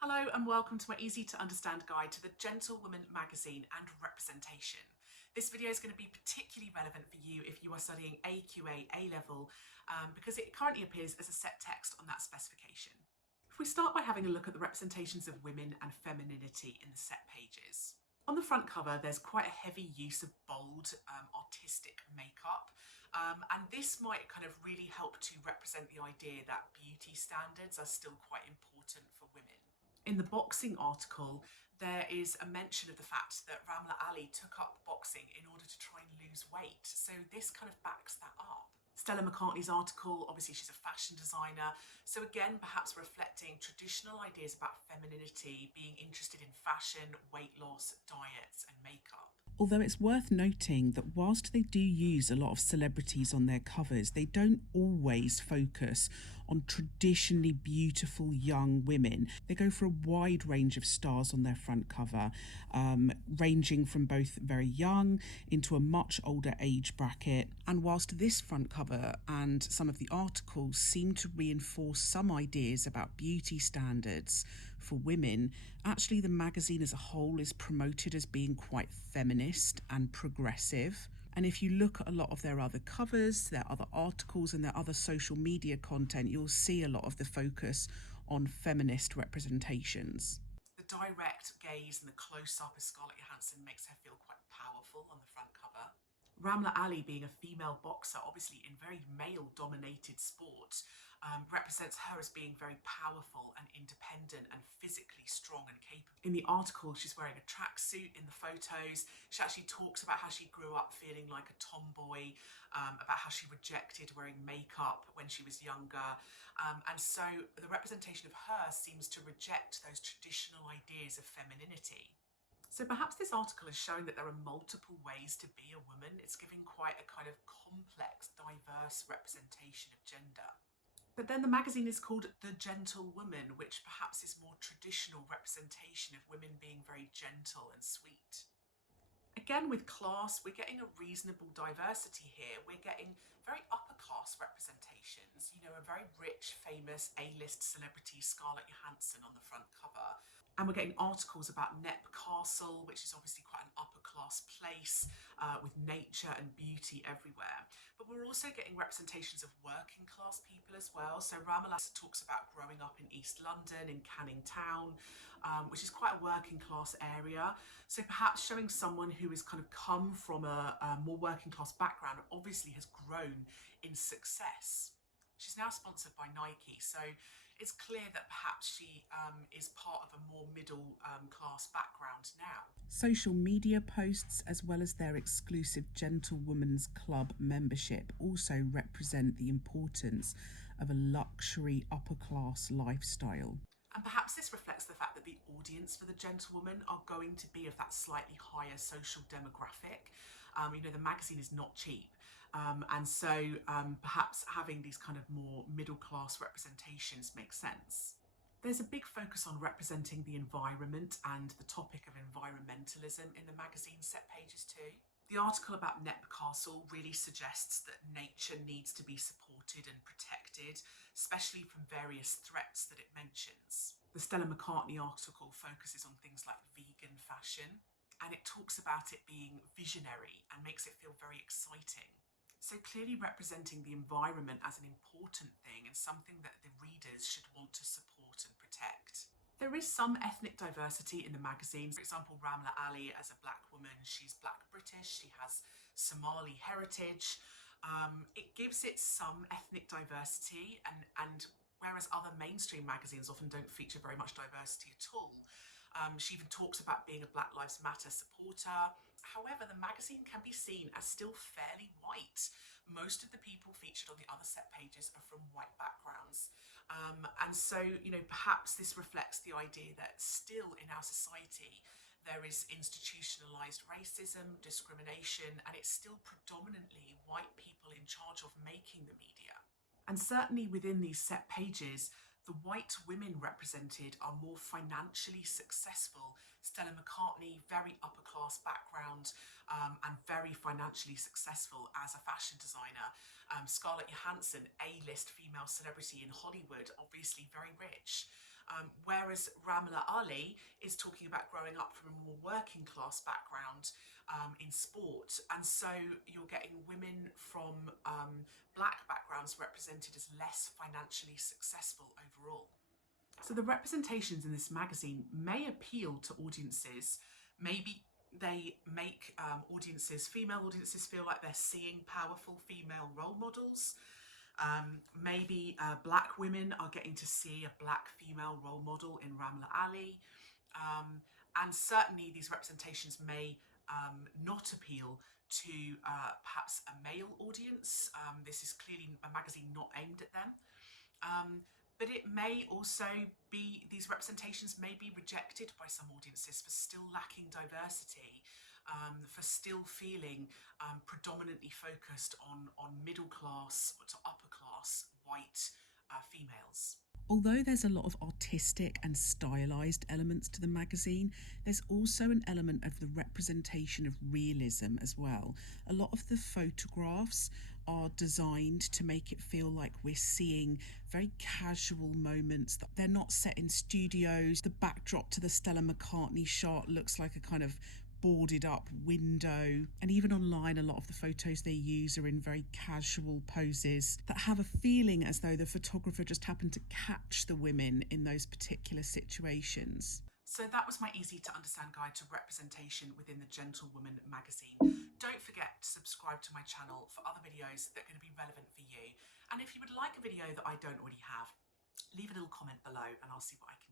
Hello and welcome to my easy to understand guide to the Gentlewoman magazine and representation. This video is going to be particularly relevant for you if you are studying AQA A-level because it currently appears as a set text on that specification. If we start by having a look at the representations of women and femininity in the set pages. On the front cover, there's quite a heavy use of bold, artistic makeup, and this might kind of really help to represent the idea that beauty standards are still quite important for women. In the boxing article, there is a mention of the fact that Ramla Ali took up boxing in order to try and lose weight, so this kind of backs that up. Stella McCartney's article, obviously she's a fashion designer, so again perhaps reflecting traditional ideas about femininity, being interested in fashion, weight loss, diets and makeup. Although it's worth noting that whilst they do use a lot of celebrities on their covers, they don't always focus on traditionally beautiful young women. They go for a wide range of stars on their front cover, ranging from both very young into a much older age bracket. And whilst this front cover and some of the articles seem to reinforce some ideas about beauty standards for women, actually the magazine as a whole is promoted as being quite feminist and progressive. And if you look at a lot of their other covers, their other articles and their other social media content, you'll see a lot of the focus on feminist representations. The direct gaze and the close-up of Scarlett Johansson makes her feel quite powerful on the front cover. Ramla Ali, being a female boxer, obviously in very male-dominated sport, represents her as being very powerful and independent and physically strong and capable. In the article, she's wearing a tracksuit in the photos. She actually talks about how she grew up feeling like a tomboy, about how she rejected wearing makeup when she was younger. And so the representation of her seems to reject those traditional ideas of femininity. So perhaps this article is showing that there are multiple ways to be a woman. It's giving quite a kind of complex, diverse representation of gender. But then the magazine is called The Gentlewoman, which perhaps is more traditional representation of women being very gentle and sweet. Again, with class, we're getting a reasonable diversity here. We're getting very upper class representations, you know, a very rich, famous A-list celebrity, Scarlett Johansson, on the front cover. And we're getting articles about Knepp Castle, which is obviously quite an upper class place with nature and beauty everywhere. But we're also getting representations of working class people as well. So Ramala talks about growing up in East London, in Canning Town, which is quite a working class area. So perhaps showing someone who has kind of come from a more working class background and obviously has grown in success. She's now sponsored by Nike, so it's clear that perhaps she is part of a more middle class background now. Social media posts, as well as their exclusive Gentlewoman's Club membership, also represent the importance of a luxury upper class lifestyle. And perhaps this reflects the fact that the audience for the Gentlewoman are going to be of that slightly higher social demographic. You know, the magazine is not cheap. And so perhaps having these kind of more middle class representations makes sense. There's a big focus on representing the environment and the topic of environmentalism in the magazine set pages too. The article about Knepp Castle really suggests that nature needs to be supported and protected, especially from various threats that it mentions. The Stella McCartney article focuses on things like vegan fashion, and it talks about it being visionary and makes it feel very exciting. So clearly representing the environment as an important thing and something that the readers should want to support and protect. There is some ethnic diversity in the magazine. For example, Ramla Ali, as a black woman, she's black British, she has Somali heritage. It gives it some ethnic diversity, and whereas other mainstream magazines often don't feature very much diversity at all. She even talks about being a Black Lives Matter supporter. However, the magazine can be seen as still fairly white. Most of the people featured on the other set pages are from white backgrounds. And so, you know, perhaps this reflects the idea that still in our society, there is institutionalised racism, discrimination, and it's still predominantly white people in charge of making the media. And certainly within these set pages, the white women represented are more financially successful. Stella McCartney, very upper class background and very financially successful as a fashion designer. Scarlett Johansson, A-list female celebrity in Hollywood, obviously very rich. Whereas Ramla Ali is talking about growing up from a more working class background in sport. And so you're getting women from black backgrounds represented as less financially successful overall. So the representations in this magazine may appeal to audiences. Maybe they make female audiences, feel like they're seeing powerful female role models. Maybe black women are getting to see a black female role model in Ramla Ali. And certainly these representations may not appeal to perhaps a male audience. This is clearly a magazine not aimed at them. But it may also be, these representations may be rejected by some audiences for still lacking diversity, for still feeling predominantly focused on middle class to upper class white females. Although there's a lot of artistic and stylized elements to the magazine, there's also an element of the representation of realism as well. A lot of the photographs are designed to make it feel like we're seeing very casual moments, that they're not set in studios. The backdrop to the Stella McCartney shot looks like a kind of boarded up window, and even online a lot of the photos they use are in very casual poses that have a feeling as though the photographer just happened to catch the women in those particular situations. So that was my easy to understand guide to representation within the Gentlewoman magazine. Don't forget to subscribe to my channel for other videos that are going to be relevant for you. And if you would like a video that I don't already have, leave a little comment below and I'll see what I can